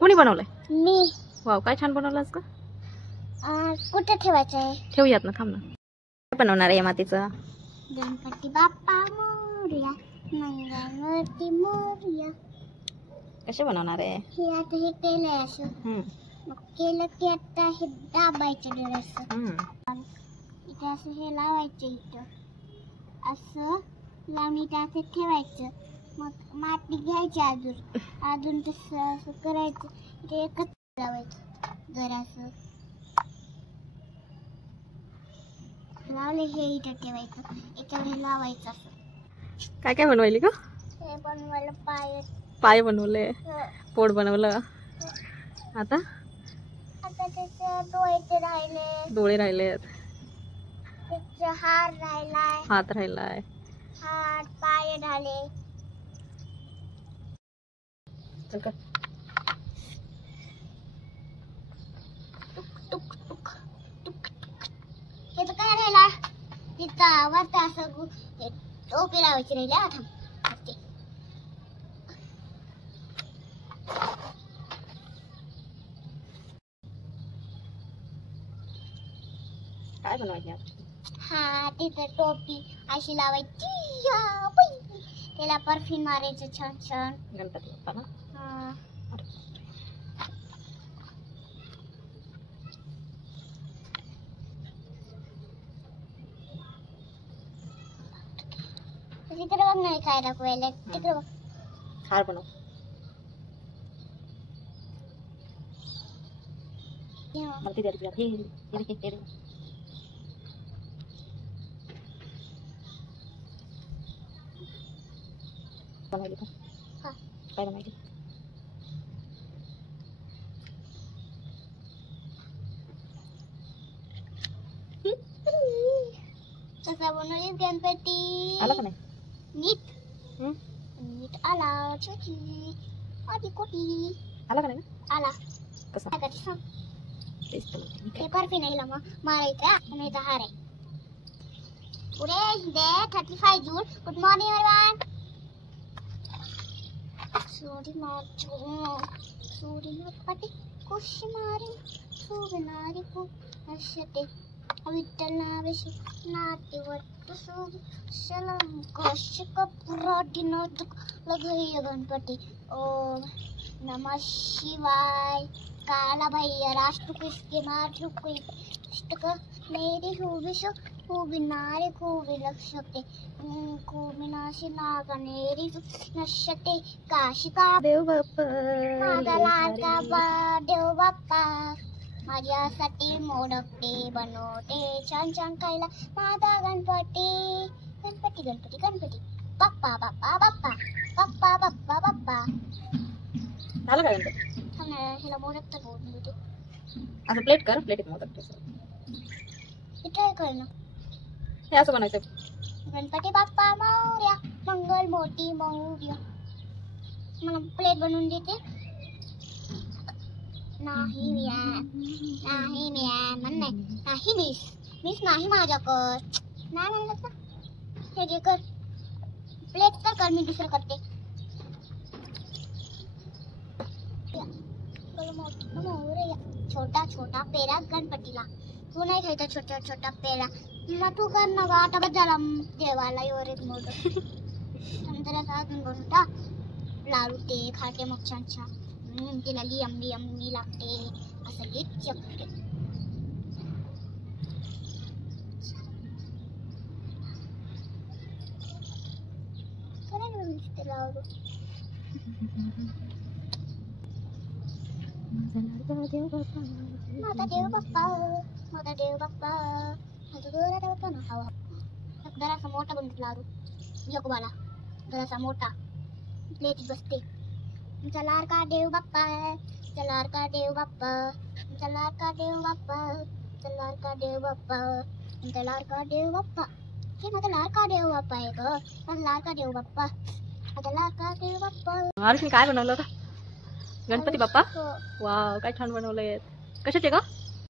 कोणी बनवलंय? मी. वाव, काय छान बनवलंस का? कुठे ठेवायचं आहे? ठेवूयात ना, थांब ना. काय बनवणार आहे या मातीचं? गणपती बाप्पा मोरया, मंगलमूर्ती मोरया. कसे बनवणार आहे? हे आता हे केलंय असं. मग केलं की आता हे दाबायचं जरासं. इथे असं हे लावायचं, इथं असं लावून इथं असं ठेवायचं. मग माती घ्यायची, अजून तसं असं करायचं. इथे एकच लावायचं जरासं. लावले हे इथं ठेवायचं, याच्यावर लावायचं असं. काय काय बनवायली का? हे बनवायला पाय बनवले, पोट बनवलं. आता त्याचे डोळे राहिलेत, त्याचे हार राहिलाय, हात राहिलाय, हात पाय झाले. हे तर काय राहिला, तिचा वरता असं टोपी लावायची राहिली. आता काय बनवायचे? हा, तिथे टोपी अशी लावायची. त्याला परफ्यूम मारायचं छान छान. गणपती बाप्पा ना? तिकडे बघ नाही काय दाखवायला. तिकडे बघ. हार बनव. बनवायली का? काय बनवायची? कसा बनवली गणपती? आला का नाही? नीट आला. छोटी आधी कोटी आला का नाही? आला. कसा? काय सांग. ते परफ्यूम नाही मारायचा आणि इथं हार आहे. पुढे दे 35 जून. Good morning everyone. सूरी पटी कुशमारी सुगनारी को हसते विठ्ठल नावेश नाट्यवट सलाम कौशिक पुरा दिनो दुख लगय गणपती. ओम नमः शिवाय. काला भैया राष्ट्र किसके मातृ पुस्तक मेरी हुबिशो हुबिनारे खूबी लक्षते खूबिनाशी नागनेरी नश्यते काशिका देव बाप्पा. माझा लाडका देव बाप्पा माझ्यासाठी मोडकते बनवते छान छान खायला माझा गणपती. गणपती गणपती गणपती बाप्पा बाप्पा बाप्पा बाप्पा बाप्पा बाप्पा. झालं का गणपती? ह्याला मोडक तर बोलून देते. असं प्लेट कर, प्लेटीत मोदक तसं. ट्राय कर ना. हे असं बनायचं. गणपती बाप्पा मोरया, मंगल मोठी मोरया. मला प्लेट बनवून देते. नाही म्हण नाही मिस नाही माझ्याकड. नाही म्हणलं ना. हे जे कर, प्लेट तर कर, मी दुसरं करते. छोटा छोटा पेरा गणपतीला. तू नाही खायचा छोटा छोटा पेरा. मग तू कर ना. आता बस झाला देवाला एवढ एक मोठं. जरा अजून बनवता लाडू ते खाते मग छान छान. तिला यम्मी लागते असं लीच चपटे. लाडू माझा देव बाप्पा माझा देव बाप्पा माझा देव बाप्पा ना. हवा जरासा मोठा बनतो लाडू. यकवाला जरासा मोठा प्लेट बसते. तुमचा लाडका देव बाप्पा तुमचा लाडका देव बाप्पा तुमचा लाडका देव बाप्पा तुमचा लाडका देव बाप्पा तुमचा लाडका देव बाप्पा. हे माझा लाडका देव बाप्पा आहे ग. माझा लाडका देव बाप्पा माझा लाडका देव बाप्पा. आरुषी काय बनवलं का? गणपती बाप्पा. वाव, काय छान बनवलंय. कशाचे का?